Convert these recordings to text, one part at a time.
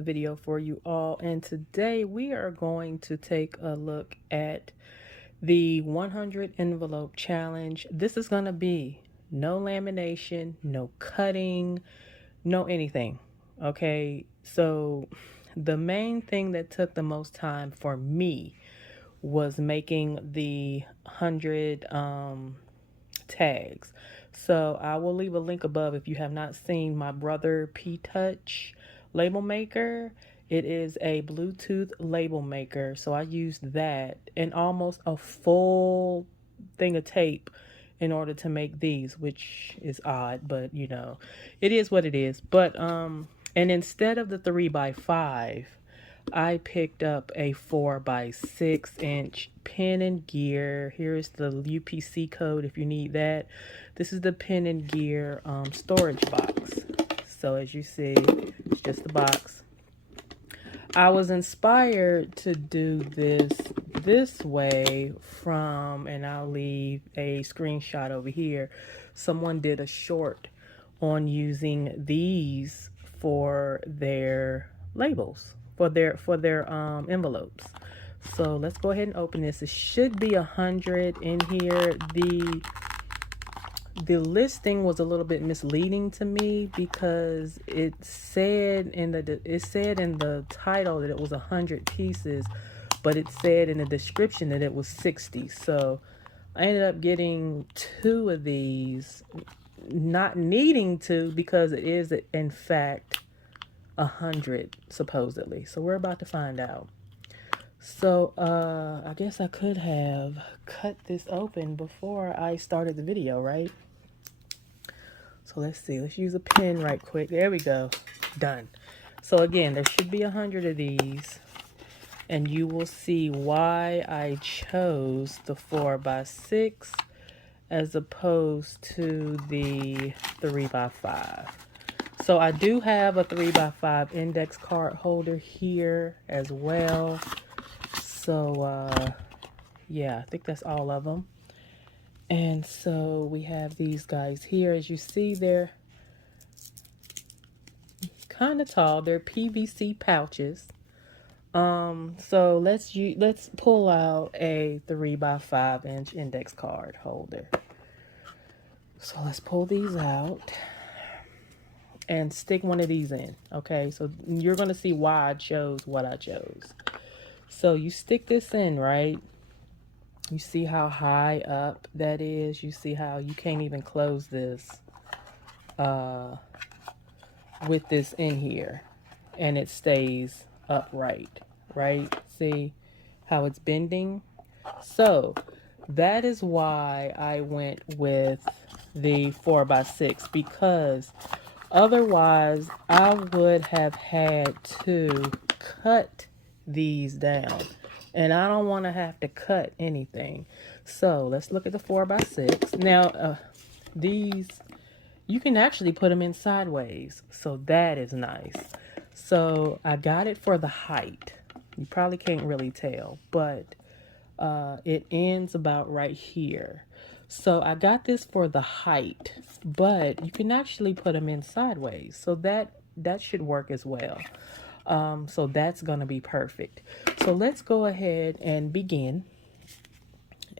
another video for you all, and today we are going to take a look at the 100 envelope challenge. This is going to be no lamination, no cutting, no anything. Okay, so the main thing that took the most time for me was making the 100 tags. So I will leave a link above if you have not seen my brother Podge label maker. It is a Bluetooth label maker. So I used that and almost a full thing of tape in order to make these, which is odd, but you know, it is what it is. But and instead of the 3x5, I picked up a 4x6-inch pen and gear. Here's the UPC code if you need that. This is the pen and gear storage box. So as you see, it's just the box. I was inspired to do this way from, and I'll leave a screenshot over here. Someone did a short on using these for their labels, for their envelopes. So let's go ahead and open this. It should be 100 in here. The listing was a little bit misleading to me because it said in the title that it was 100 pieces, but it said in the description that it was 60. So I ended up getting 2 of these, not needing to, because it is in fact 100 supposedly. So we're about to find out. So I guess I could have cut this open before I started the video, right? So let's see, let's use a pen right quick. There we go, done. So again, there should be 100 of these, and you will see why I chose the 4x6 as opposed to the 3x5. So I do have a 3x5 index card holder here as well. So yeah, I think that's all of them. And so we have these guys here. As you see, they're kind of tall. They're PVC pouches. So let's pull out a 3x5-inch index card holder. So let's pull these out and stick one of these in. Okay, so you're gonna see why I chose what I chose. So you stick this in, right? You see how high up that is? You see how you can't even close this with this in here, and it stays upright, right? See how it's bending? So that is why I went with the 4x6, because otherwise I would have had to cut these down, and I don't want to have to cut anything. So let's look at the 4x6. Now these, you can actually put them in sideways, so that is nice. So I got it for the height. You probably can't really tell, but it ends about right here. So I got this for the height, but you can actually put them in sideways, so that should work as well. So that's gonna be perfect. So let's go ahead and begin,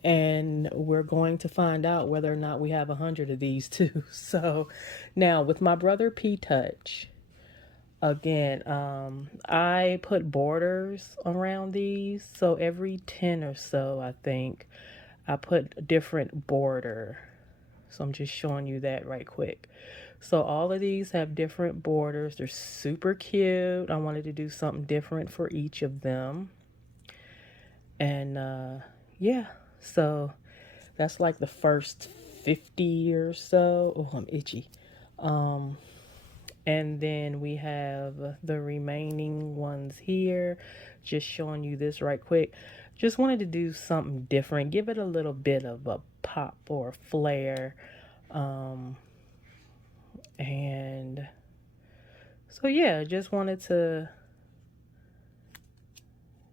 and we're going to find out whether or not we have 100 of these too. So now with my brother Podge, again, I put borders around these. So every 10 or so, I think, I put a different border. So I'm just showing you that right quick. So all of these have different borders. They're super cute. I wanted to do something different for each of them. And yeah, so that's like the first 50 or so. Oh, I'm itchy. And then we have the remaining ones here. Just showing you this right quick. Just wanted to do something different. Give it a little bit of a pop or flair. And so yeah, just wanted to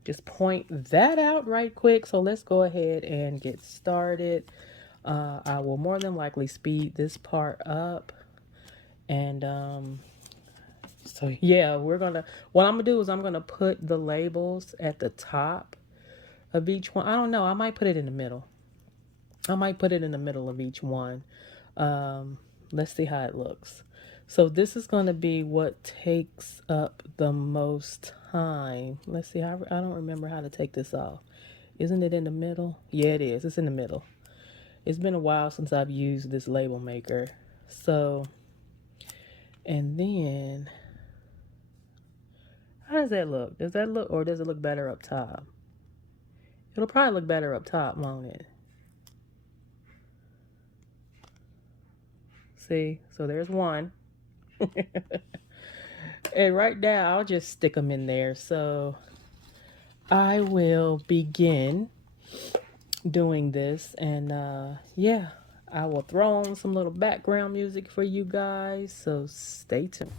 just point that out right quick. So let's go ahead and get started. I will more than likely speed this part up and So yeah, what I'm gonna do is I'm gonna put the labels at the top of each one. I don't know. I might put it in the middle. I might put it in the middle of each one. Let's see how it looks. So this is going to be what takes up the most time. Let's see. I don't remember how to take this off. Isn't it in the middle? Yeah, it is. It's in the middle. It's been a while since I've used this label maker. So, and then, how does that look? Does that look, or does it look better up top? It'll probably look better up top, won't it? See, so there's one. And right now, I'll just stick them in there. So I will begin doing this. And yeah, I will throw on some little background music for you guys. So stay tuned.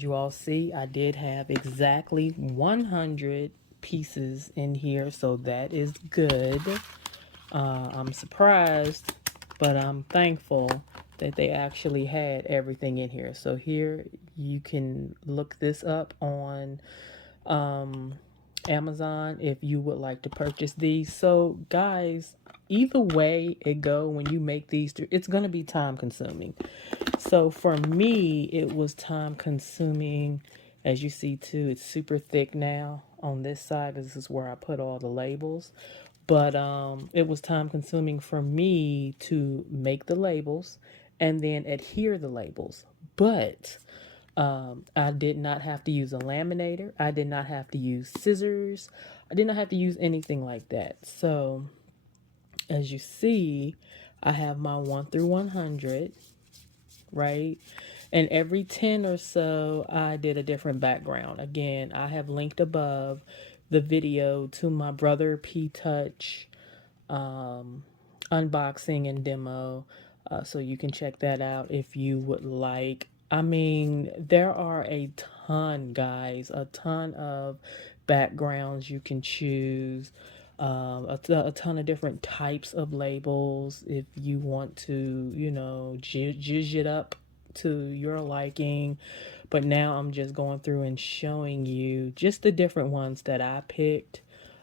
as you all see, I did have exactly 100 pieces in here, so that is good. I'm surprised, but I'm thankful that they actually had everything in here. So here you can look this up on Amazon if you would like to purchase these. So guys, either way it go, when you make these, it's going to be time consuming. So for me, it was time consuming. As you see too, it's super thick now on this side. This is where I put all the labels. But it was time consuming for me to make the labels and then adhere the labels. But I did not have to use a laminator. I did not have to use scissors. I did not have to use anything like that. So as you see, I have my 1 through 100, right? And every 10 or so, I did a different background. Again, I have linked above the video to my brother Podge unboxing and demo, so you can check that out if you would like. I mean, there are a ton, guys, a ton of backgrounds you can choose, a ton of different types of labels if you want to, you know, zhuzh it up to your liking. But now I'm just going through and showing you just the different ones that I picked.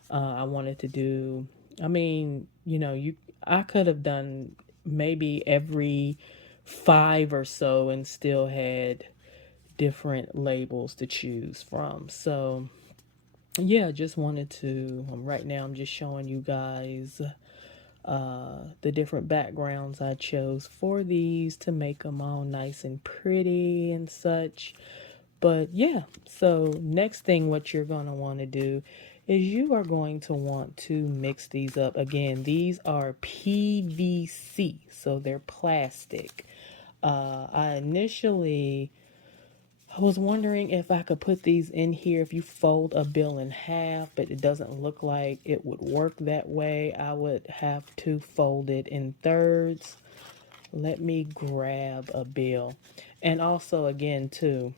I wanted to do, I mean, you know, I could have done maybe every 5 or so and still had different labels to choose from. So yeah, just wanted to, right now I'm just showing you guys the different backgrounds I chose for these to make them all nice and pretty and such. But yeah, so next thing what you're going to want to do is you are going to want to mix these up. Again, these are PVC, so they're plastic. I initially was wondering if I could put these in here. If you fold a bill in half, but it doesn't look like it would work that way, I would have to fold it in thirds. Let me grab a bill. And also, again, too,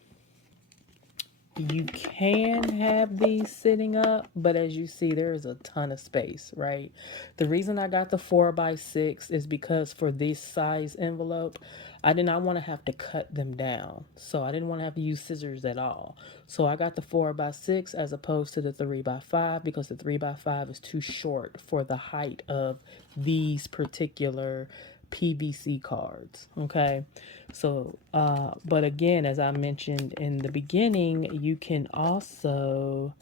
you can have these sitting up, but as you see, there is a ton of space, right? The reason I got the 4x6 is because for this size envelope, I did not want to have to cut them down. So I didn't want to have to use scissors at all. So I got the 4x6 as opposed to the 3x5 because the 3x5 is too short for the height of these particular PVC cards. Okay, so but again, as I mentioned in the beginning, you can also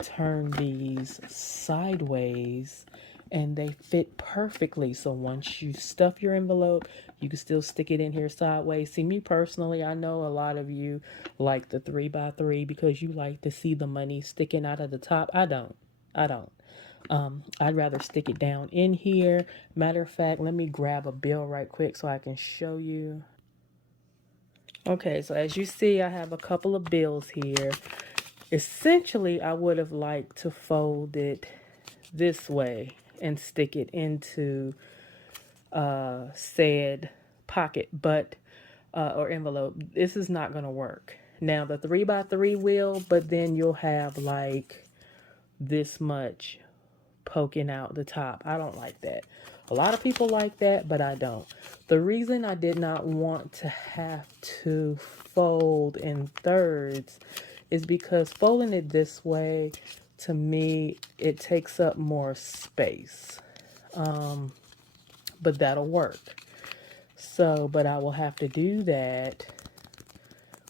turn these sideways and they fit perfectly. So once you stuff your envelope, you can still stick it in here sideways. See, me personally, I know a lot of you like the 3x3 because you like to see the money sticking out of the top. I don't. I'd rather stick it down in here. Matter of fact, let me grab a bill right quick so I can show you. Okay, so as you see, I have a couple of bills here. Essentially, I would have liked to fold it this way and stick it into said pocket, but or envelope. This is not going to work. Now, the 3x3 will, but then you'll have like this much poking out the top. I don't like that. A lot of people like that, but I don't. The reason I did not want to have to fold in thirds is because folding it this way, to me, it takes up more space. But that'll work. So, but I will have to do that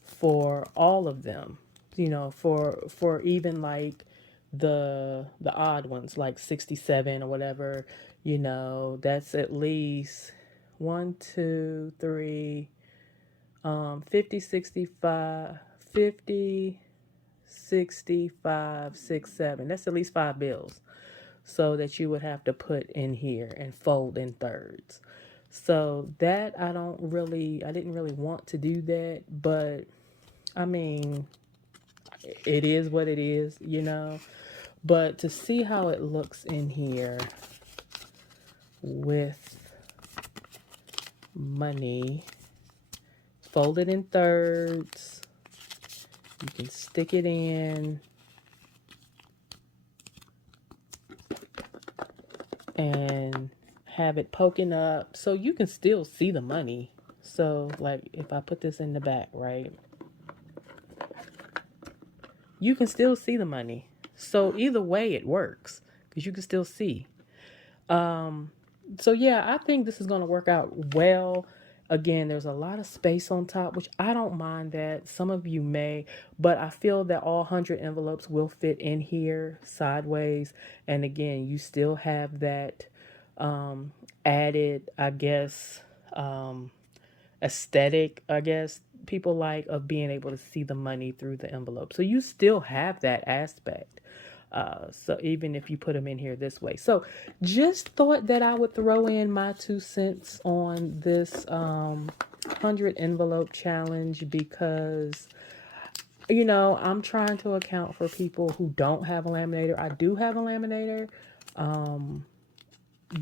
for all of them, you know, for even like the odd ones like 67 or whatever, you know, that's at least 1 2 3 50 65 50 65 6 7, that's at least 5 bills, so that you would have to put in here and fold in thirds. So that I didn't really want to do that, but I mean, it is what it is, you know. But to see how it looks in here with money folded in thirds, can stick it in and have it poking up so you can still see the money. So like if I put this in the back, right, you can still see the money. So either way it works because you can still see. So yeah, I think this is going to work out well. Again, there's a lot of space on top, which I don't mind that. Some of you may, but I feel that all 100 envelopes will fit in here sideways. And again, you still have that added, I guess, aesthetic, I guess, people like of being able to see the money through the envelope. So you still have that aspect. So even if you put them in here this way. So just thought that I would throw in my 2 cents on this 100 envelope challenge because, you know, I'm trying to account for people who don't have a laminator. I do have a laminator.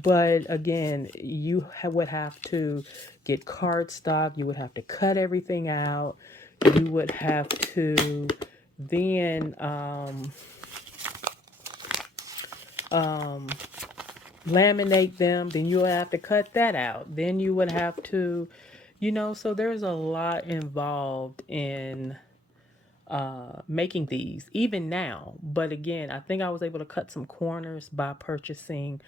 But again, you would have to get cardstock. You would have to cut everything out. You would have to then laminate them. Then you would have to cut that out. Then you would have to, you know, so there's a lot involved in making these even now. But again, I think I was able to cut some corners by purchasing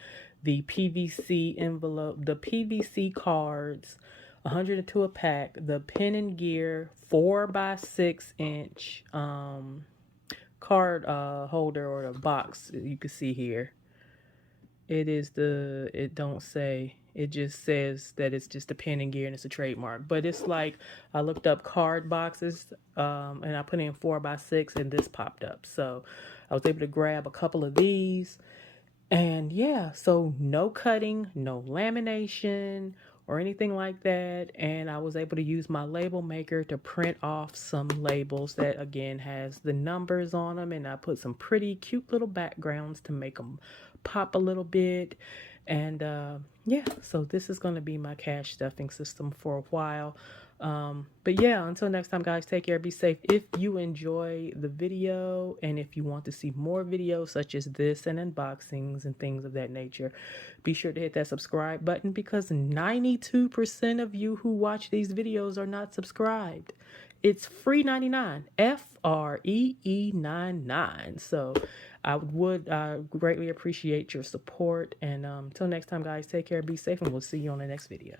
the PVC envelope, the PVC cards, 102 a pack, the Pen and Gear 4x6 inch card holder, or the box you can see here. It is it don't say, it just says that it's just a Pen and Gear and it's a trademark. But it's like, I looked up card boxes and I put in 4x6 and this popped up. So I was able to grab a couple of these. And yeah, so no cutting, no lamination or anything like that. And I was able to use my label maker to print off some labels that again has the numbers on them. And I put some pretty cute little backgrounds to make them pop a little bit. And yeah, so this is going to be my cash stuffing system for a while. But yeah, until next time, guys, take care, be safe. If you enjoy the video and if you want to see more videos such as this and unboxings and things of that nature, be sure to hit that subscribe button because 92% of you who watch these videos are not subscribed. It's free 99, FREE 99. So I would greatly appreciate your support. And until next time, guys, take care, be safe, and we'll see you on the next video.